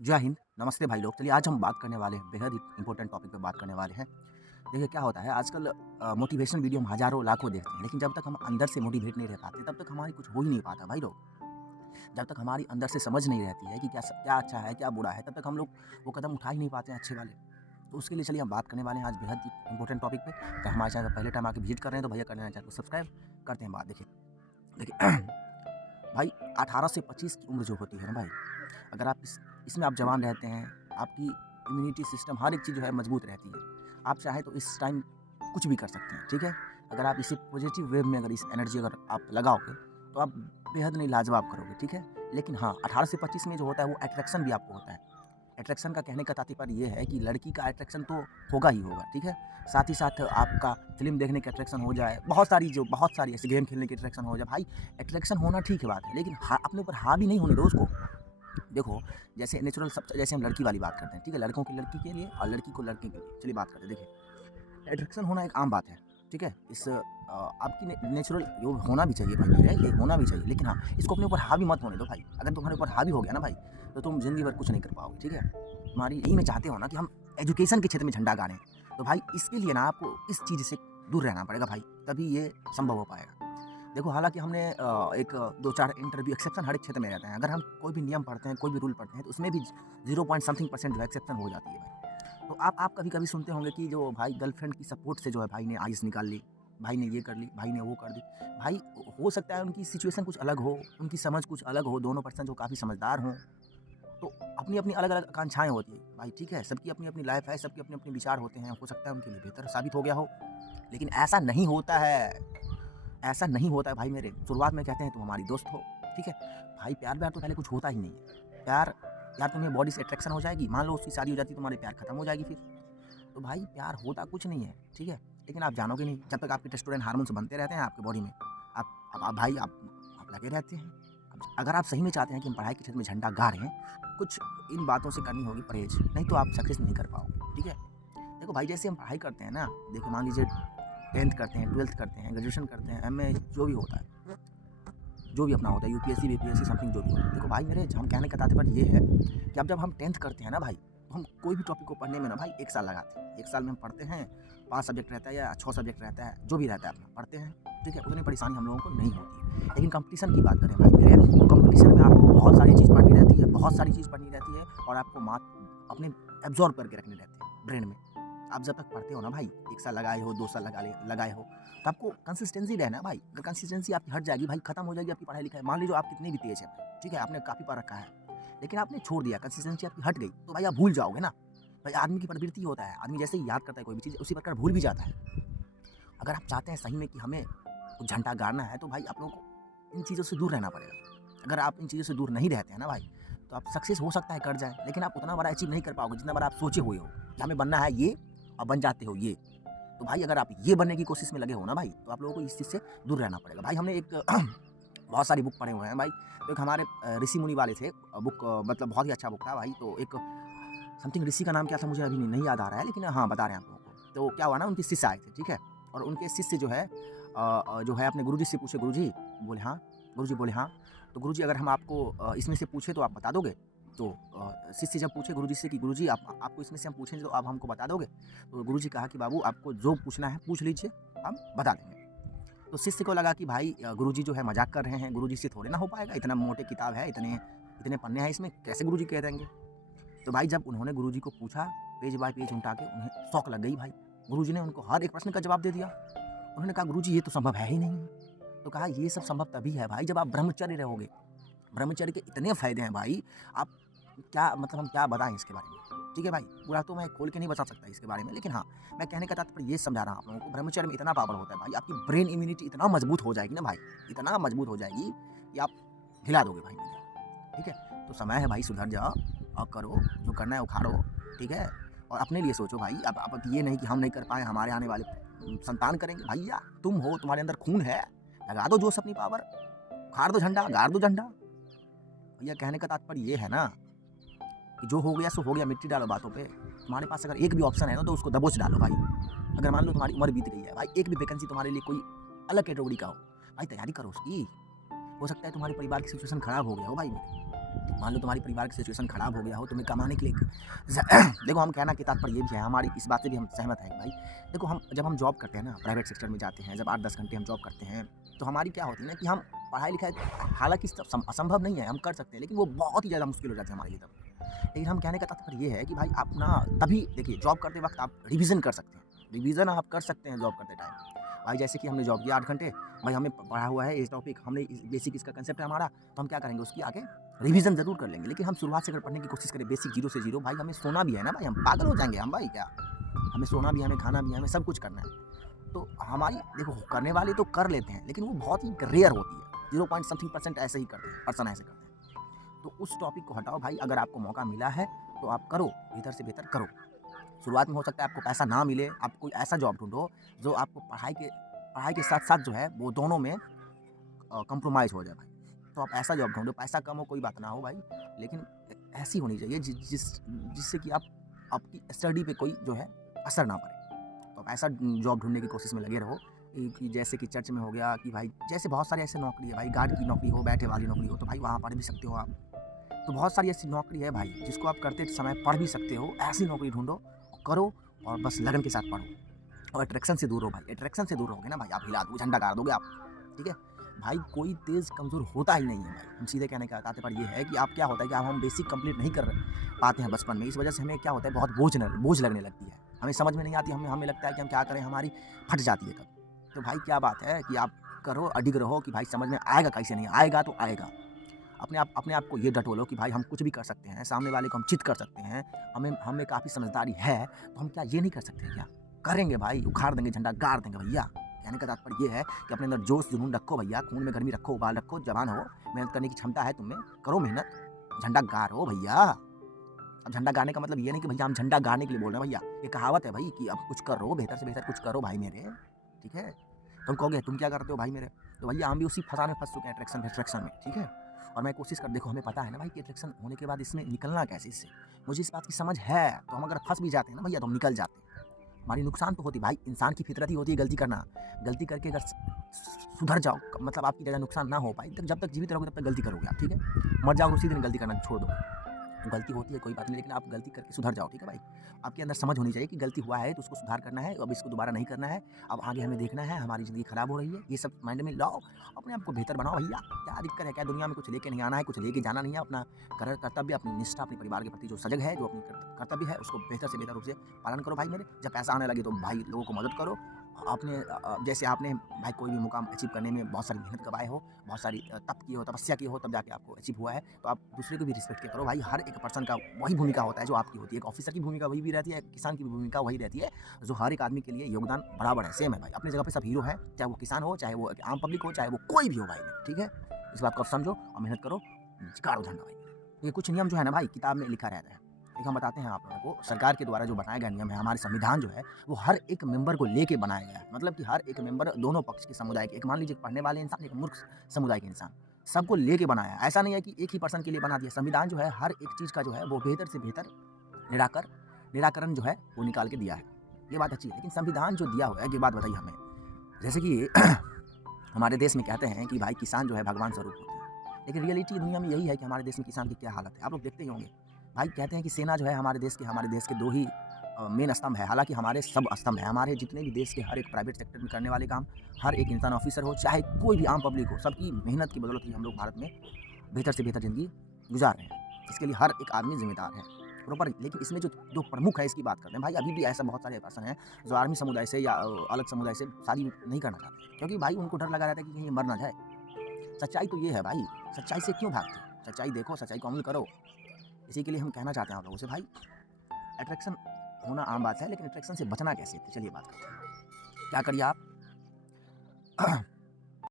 जय हिंद, नमस्ते भाई लोग। चलिए आज हम बात करने वाले हैं बेहद ही इम्पोर्टेंट टॉपिक पे बात करने वाले हैं। देखिए क्या होता है आजकल मोटिवेशन वीडियो हम हज़ारों लाखों देखते हैं, लेकिन जब तक हम अंदर से मोटिवेट नहीं रह पाते तब तक हमारी कुछ हो ही नहीं पाता भाई लोग। जब तक हमारी अंदर से समझ नहीं रहती है कि क्या अच्छा है, क्या बुरा है, तब तक हम लोग वो कदम उठा ही नहीं पाते हैं अच्छे वाले। तो उसके लिए चलिए हम बात करने वाले हैं आज बेहद ही इम्पोर्टेंट टॉपिक पे। अगर हमारे चैनल पर पहले टाइम आके विज़िट कर रहे हैं तो भैया कर लेना, चैनल को सब्सक्राइब करते हैं। बात देखिए देखिए भाई 18 से 25 की उम्र जो होती है ना भाई, अगर आप इसमें आप जवान रहते हैं, आपकी इम्यूनिटी सिस्टम हर एक चीज़ जो है मजबूत रहती है। आप चाहें तो इस टाइम कुछ भी कर सकते हैं, ठीक है? अगर आप इसे पॉजिटिव वे में अगर इस एनर्जी अगर आप लगाओगे, तो आप बेहद नहीं लाजवाब करोगे, ठीक है? लेकिन हाँ, 18 से 25 में जो होता है वो अट्रैक्शन भी आपको होता है। अट्रैक्शन का कहने का तात्पर्य ये है कि लड़की का अट्रैक्शन तो होगा ही होगा, ठीक है? साथ ही साथ आपका फ़िल्म देखने का अट्रैक्शन हो जाए, बहुत सारी ऐसे गेम खेलने की अट्रैक्शन हो जाए। भाई अट्रैक्शन होना ठीक है बात है, लेकिन अपने ऊपर हावी नहीं होने दो उसको। देखो, जैसे नेचुरल सब जैसे हम लड़की वाली बात करते हैं, ठीक है? लड़कों की लड़की के लिए और लड़की को लड़के के लिए। चलिए बात करते हैं, देखिए अट्रैक्शन होना एक आम बात है, ठीक है? आपकी नेचुरल ये होना भी चाहिए भाई मेरे, ये होना भी चाहिए, लेकिन हाँ, इसको अपने ऊपर हावी मत होने दो भाई। अगर तुम्हारे ऊपर हावी हो गया ना भाई, तो तुम ज़िंदगी भर कुछ नहीं कर पाओगे, ठीक है? तुम्हारी यही में चाहते हो ना कि हम एजुकेशन के क्षेत्र में झंडा गाड़ें, तो भाई इसके लिए ना आपको इस चीज़ से दूर रहना पड़ेगा भाई, तभी ये संभव हो पाएगा। देखो हालाँकि हमने 2-4 इंटरव्यू एक्सेप्शन हर एक क्षेत्र में रहते हैं। अगर हम कोई भी नियम पढ़ते हैं, कोई भी रूल पढ़ते हैं, तो उसमें भी 0 पॉइंट समथिंग परसेंट जो है एक्सेप्शन हो जाती है भाई। तो आप कभी-कभी सुनते होंगे कि जो भाई गर्लफ्रेंड की सपोर्ट से जो है भाई ने आईएएस निकाल ली, भाई ने ये कर ली, भाई ने वो कर दी। भाई हो सकता है उनकी सिचुएशन कुछ अलग हो, उनकी समझ कुछ अलग हो, दोनों पर्सन जो काफ़ी समझदार हों, तो अपनी-अपनी अलग-अलग आकांक्षाएँ होती हैं। भाई ठीक है, सबकी अपनी-अपनी लाइफ़ है, सबके अपने-अपने विचार होते हैं, हो सकता है उनके लिए बेहतर साबित हो गया हो, लेकिन ऐसा नहीं होता है। ऐसा नहीं होता है भाई मेरे। शुरुआत में कहते हैं तुम हमारी दोस्त हो, ठीक है? भाई प्यार-व्यार तो पहले कुछ होता ही नहीं है। प्यार यार तुम्हें बॉडी से अट्रैक्शन हो जाएगी, मान लो उसकी शादी हो जाती है, तुम्हारे प्यार खत्म हो जाएगी फिर। तो भाई प्यार होता कुछ नहीं है, ठीक है? लेकिन आप जानोगे नहीं, जब तक आपके टेस्टोस्टेरोन हार्मोन्स बनते रहते हैं आपकी बॉडी में, आप लगे रहते हैं। अब अगर आप सही में चाहते हैं कि हम पढ़ाई के क्षेत्र में झंडा गाड़ रहे हैं, कुछ इन बातों से करनी होगी परहेज़, नहीं तो आप सक्सेस नहीं कर पाओगे, ठीक है? देखो भाई जैसे हम पढ़ाई करते हैं ना, देखो मान लीजिए 10th करते हैं, 12th करते हैं, ग्रेजुएशन करते हैं, एमए जो भी होता है, जो भी अपना होता है यूपीएससी, बीपीएससी समथिंग जो भी होता है। देखो भाई मेरे हम कहने का तात्पर्य ये है कि अब जब हम 10th करते हैं ना भाई, तो हम कोई भी टॉपिक को पढ़ने में ना भाई 1 साल लगाते हैं। 1 साल में हम पढ़ते हैं, 5 सब्जेक्ट रहता है या 6 सब्जेक्ट रहता है, जो भी रहता है अपना पढ़ते हैं, ठीक है? उतनी परेशानी हम लोगों को नहीं होती है। लेकिन कॉम्पिटिशन की बात करें भाई मेरे, तो कॉम्पिटिशन में आपको बहुत सारी चीज़ पढ़नी रहती है, बहुत सारी चीज़ पढ़नी रहती है और आपको अपने एब्ज़ॉर्ब करके रखने रहते हैं ब्रेन में। आप जब तक पढ़ते हो ना भाई, 1 साल लगाए हो, 2 साल लगाए हो, तो आपको कंसिस्टेंसी रहना है भाई। अगर कंसिस्टेंसी आपकी हट जाएगी भाई, खत्म हो जाएगी आपकी पढ़ाई-लिखाई। मान लीजिए आप कितनी भी तेज़ हैं भाई, ठीक है? आपने काफ़ी पढ़ रखा है, लेकिन आपने छोड़ दिया, कंसिस्टेंसी आपकी हट गई, तो भाई आप भूल जाओगे ना। भाई आदमी की प्रवृत्ति होता है, आदमी जैसे ही याद करता है कोई भी चीज़, उसी प्रकार भूल भी जाता है। अगर आप चाहते हैं सही में कि हमें कुछ झंडा गाड़ना है, तो भाई आप लोगों को इन चीज़ों से दूर रहना पड़ेगा। अगर आप इन चीज़ों से दूर नहीं रहते हैं ना भाई, तो आप सक्सेस हो सकता है कर जाएँ, लेकिन आप उतना बड़ा अचीव नहीं कर पाओगे जितना बड़ा आप सोचे हुए हो कि हमें बनना है ये और बन जाते हो ये। तो भाई अगर आप ये बनने की कोशिश में लगे हो ना भाई, तो आप लोगों को इस चीज़ से दूर रहना पड़ेगा। भाई हमने एक बहुत सारी बुक पढ़े हुए हैं भाई, तो एक हमारे ऋषि मुनि वाले थे, बुक मतलब बहुत ही अच्छा बुक था भाई। तो एक समथिंग ऋषि का नाम क्या था मुझे अभी नहीं याद आ रहा है, लेकिन हाँ, बता रहे हैं आप लोगों को। तो क्या हुआ ना, उनके शिष्य आए थे, ठीक है? और उनके शिष्य जो है अपने गुरुजी से पूछे, गुरुजी बोले हाँ, गुरुजी बोले हाँ। तो गुरुजी अगर हम आपको इसमें से पूछे तो आप बता दोगे? तो शिष्य जब पूछे गुरुजी से कि गुरुजी आपको इसमें से हम पूछेंगे तो आप हमको बता दोगे? तो गुरुजी कहा कि बाबू आपको जो पूछना है पूछ लीजिए, हम बता देंगे। तो शिष्य को लगा कि भाई गुरुजी जो है मज़ाक कर रहे हैं, गुरुजी से थोड़े ना हो पाएगा, इतना मोटे किताब है, इतने इतने पन्ने हैं इसमें, कैसे गुरुजी कह देंगे? तो भाई जब उन्होंने गुरुजी को पूछा, पेज बाय पेज उल्टा के, उन्हें शॉक लग गई भाई। गुरुजी ने उनको हर एक प्रश्न का जवाब दे दिया। उन्होंने कहा गुरुजी ये तो संभव है ही नहीं। तो कहा ये सब संभव तभी है भाई जब आप ब्रह्मचर्य रहोगे। ब्रह्मचर्य के इतने फ़ायदे हैं भाई, आप क्या मतलब हम क्या बताएँ इसके बारे में? ठीक है भाई, पूरा तो मैं खोल के नहीं बता सकता इसके बारे में, लेकिन हाँ, मैं कहने का तात्पर्य ये समझा रहा हूँ आप लोगों को, ब्रह्मचर्य में इतना पावर होता है भाई, आपकी ब्रेन इम्यूनिटी इतना मजबूत हो जाएगी ना भाई, इतना मजबूत हो जाएगी कि आप हिला दोगे भाई मुझे, ठीक है? तो समय है भाई सुधर जाओ और करो, जो करना है उखाड़ो, ठीक है? और अपने लिए सोचो भाई, अब ये नहीं कि हम नहीं कर पाए, हमारे आने वाले संतान करेंगे। भैया तुम हो, तुम्हारे अंदर खून है, लगा दो जोश अपनी पावर, उखाड़ दो झंडा, गाड़ दो झंडा। भैया कहने का तात्पर्य ये है ना कि जो हो गया सो हो गया, मिट्टी डालो बातों पे। तुम्हारे पास अगर एक भी ऑप्शन है ना तो उसको दबोच डालो भाई। अगर मान लो तुम्हारी उम्र बीत गई है भाई, एक भी वैकेंसी तुम्हारे लिए कोई अलग कैटेगरी का हो, भाई तैयारी करो उसकी। हो सकता है तुम्हारे परिवार की सिचुएशन खराब हो गया हो भाई मेरे, मान लो तुम्हारी परिवार की सिचुएशन खराब हो गया हो, तुम्हें कमाने के लिए देखो हम कहना कि तात्पर्य ये भी है, हमारी इस बात से भी हम सहमत हैं कि भाई देखो जब हम जॉब करते हैं ना, प्राइवेट सेक्टर में जाते हैं, जब 8-10 घंटे हम जॉब करते हैं, तो हमारी क्या होती है ना कि हम पढ़ाई-लिखाई हालाँकि असंभव नहीं है, हम कर सकते हैं, लेकिन वो बहुत ही ज़्यादा मुश्किल हो जाती है हमारे लिए तब। लेकिन हम कहने का तात्पर्य ये है कि भाई आप ना तभी देखिए जॉब करते वक़्त आप रिवीज़न कर सकते हैं, रिवीज़न आप कर सकते हैं जॉब करते टाइम। भाई जैसे कि हमने जॉब किया 8 घंटे, भाई हमने पढ़ा हुआ है ये टॉपिक, हमने बेसिक इसका कंसेप्ट है हमारा, तो हम क्या करेंगे उसकी आगे रिवीजन ज़रूर कर लेंगे। लेकिन हम शुरुआत से अगर पढ़ने की कोशिश करें बेसिक जीरो से जीरो, भाई हमें सोना भी है ना भाई, हम पागल हो जाएँगे हम भाई क्या? हमें सोना भी है, हमें खाना भी है, हमें सब कुछ करना है। तो हमारी देखो करने वाले तो कर लेते हैं, लेकिन वो बहुत ही रेयर होती है। 0 पॉइंट समथिंग परसेंट ऐसे ही करते हैं, पर्सन ऐसे करते हैं। तो उस टॉपिक को हटाओ भाई, अगर आपको मौका मिला है तो आप करो, बेहतर से बेहतर करो। शुरुआत में हो सकता है आपको पैसा ना मिले, आप कोई ऐसा जॉब ढूँढो जो आपको पढ़ाई के साथ-साथ जो है वो दोनों में कंप्रोमाइज़ हो जाए भाई। तो आप ऐसा जॉब ढूँढो, पैसा कम हो कोई बात ना हो भाई, लेकिन ऐसी होनी चाहिए जिससे कि आप आपकी स्टडी पे कोई जो है असर ना पड़े। तो आप ऐसा जॉब ढूँढने की कोशिश में लगे रहो कि जैसे कि चर्च में हो गया कि भाई जैसे बहुत सारी ऐसी नौकरी है भाई, गार्ड की नौकरी हो, बैठे वाली नौकरी हो, तो भाई वहाँ पढ़ भी सकते हो आप। तो बहुत सारी ऐसी नौकरी है भाई जिसको आप करते समय पढ़ भी सकते हो, ऐसी नौकरी ढूँढो, करो और बस लगन के साथ पढ़ो। और अट्रैक्शन से दूर रहो भाई, अट्रैक्शन से दूर रहोगे ना भाई, आप हिला दोगे, झंडा गाड़ दोगे आप, ठीक है? भाई कोई तेज़ कमज़ोर होता ही नहीं है भाई। हम सीधे कहने का तात्पर्य ये है कि आप क्या होता है कि अब हम बेसिक कंप्लीट नहीं कर पाते हैं बचपन में, इस वजह से हमें क्या होता है बहुत बोझ लगने लगती है। हमें समझ में नहीं आती, हमें हमें लगता है कि हम क्या करें, हमारी फट जाती है तब। तो भाई क्या बात है कि आप करो, अडिग रहो कि भाई समझ में आएगा कैसे नहीं, आएगा तो आएगा। अपने आप को ये डटोलो कि भाई हम कुछ भी कर सकते हैं, सामने वाले को हम चित कर सकते हैं, हमें काफ़ी समझदारी है, तो हम क्या ये नहीं कर सकते क्या? करेंगे भाई, उखाड़ देंगे, झंडा गाड़ देंगे भैया। कहने का तात्पर्य ये है कि अपने अंदर जोश जुनून रखो भैया, खून में गर्मी रखो, उबाल रखो, जवान हो, मेहनत करने की क्षमता है तुम में, करो मेहनत, झंडा गाड़ो भैया। अब झंडा गाड़ने का मतलब ये नहीं कि भैया हम झंडा गाड़ने के लिए बोल रहे हैं भैया, ये कहावत है भाई कि अब कुछ करो, बेहतर से बेहतर कुछ करो भाई मेरे, ठीक है? तुम कहोगे तुम क्या करते हो भाई मेरे? तो भैया हम भी उसी फँसाने में फँस चुके हैं अट्रैक्शन में, ठीक है? और मैं कोशिश कर देखो हमें पता है ना भाई कि अट्रैक्शन होने के बाद इसमें निकलना कैसे इससे? मुझे इस बात की समझ है, तो हम अगर फँस भी जाते हैं ना भैया तो हम निकल जाते हैं। हमारी नुकसान तो होती है भाई, इंसान की फितरत ही होती है गलती करना। गलती करके अगर सुधर जाओ, मतलब आपकी ज़्यादा नुकसान ना हो पाए, तब जब तक जीवित रहोगे तब तक गलती करोगे आप, ठीक है? मर जाओगे उसी दिन गलती करना छोड़ दो। गलती होती है कोई बात नहीं, लेकिन आप गलती करके सुधर जाओ, ठीक है भाई? आपके अंदर समझ होनी चाहिए कि गलती हुआ है तो उसको सुधार करना है, अब इसको दोबारा नहीं करना है, अब आगे हमें देखना है, हमारी ज़िंदगी खराब हो रही है, ये सब माइंड में लाओ, अपने आप को बेहतर बनाओ भैया। क्या दिक्कत है, क्या दुनिया में कुछ लेके नहीं आना है, कुछ लेके जाना नहीं है, अपना कर्तव्य, अपनी निष्ठा, अपने परिवार के प्रति जो सजग है, जो अपनी कर्तव्य है, उसको बेहतर से बेहतर रूप से पालन करो भाई मेरे। जब पैसा आने लगे तो भाई लोगों को मदद करो। जैसे आपने भाई कोई भी मुकाम अचीव करने में बहुत सारी मेहनत करवाए हो, बहुत सारी तप की हो, तपस्या की हो, तब जाके आपको अचीव हुआ है, तो आप दूसरे को भी रिस्पेक्ट किया करो भाई। हर एक पर्सन का वही भूमिका होता है जो आपकी होती है। एक ऑफिसर की भूमिका वही भी रहती है, एक किसान की भी भूमिका वही रहती है, जो हर एक आदमी के लिए योगदान बराबर है, सेम है भाई। अपनी जगह पे सब हीरो हैं, चाहे वो किसान हो, चाहे वो आम पब्लिक हो, चाहे वो कोई भी हो भाई मेरे, ठीक है? इस बात को आप समझो और मेहनत करो, गाड़ो झंडा भाई। ये कुछ नियम जो है ना भाई किताब में लिखा रहता है। एक हम बताते हैं आप लोगों को, सरकार के द्वारा जो बनाया गया नियम है, हमारे संविधान जो है, वो हर एक मेंबर को लेके बनाया गया है। मतलब कि हर एक मेंबर दोनों पक्ष के समुदाय के, एक मान लीजिए पढ़ने वाले इंसान, एक मूर्ख समुदाय के इंसान, सबको लेके बनाया है। ऐसा नहीं है कि एक ही पर्सन के लिए बना दिया। संविधान जो है हर एक चीज़ का जो है वो बेहतर से बेहतर निराकर निराकरण जो है वो निकाल के दिया है। ये बात अच्छी है, लेकिन संविधान जो दिया हुआ है, ये बात बताइए हमें। जैसे कि हमारे देश में कहते हैं कि भाई किसान जो है भगवान स्वरूप होते हैं, लेकिन रियलिटी दुनिया में यही है कि हमारे देश में किसान की क्या हालत है, आप लोग देखते ही होंगे। भाई कहते हैं कि सेना जो है हमारे देश के दो ही मेन स्तंभ है, हालांकि हमारे सब स्तंभ है। हमारे जितने भी देश के हर एक प्राइवेट सेक्टर में करने वाले काम, हर एक इंसान ऑफिसर हो, चाहे कोई भी आम पब्लिक हो, सबकी मेहनत की बदौलत ही हम लोग भारत में बेहतर से बेहतर ज़िंदगी गुजार रहे हैं। इसके लिए हर एक आदमी जिम्मेदार है प्रॉपर। लेकिन इसमें जो दो प्रमुख है इसकी बात करते हैं भाई, अभी भी ऐसा बहुत सारे पर्सन हैं जो आर्मी समुदाय से या अलग समुदाय से शादी नहीं करना चाहते, क्योंकि भाई उनको डर लगा रहता है कि कहीं ये मर ना जाए। सच्चाई तो ये है भाई, सच्चाई से क्यों भागते हो? सच्चाई देखो, सच्चाई को अमल करो। इसी के लिए हम कहना चाहते हैं आप लोगों से भाई, अट्रैक्शन होना आम बात है, लेकिन अट्रैक्शन से बचना कैसे? तो चलिए बात करते हैं। क्या करिए आप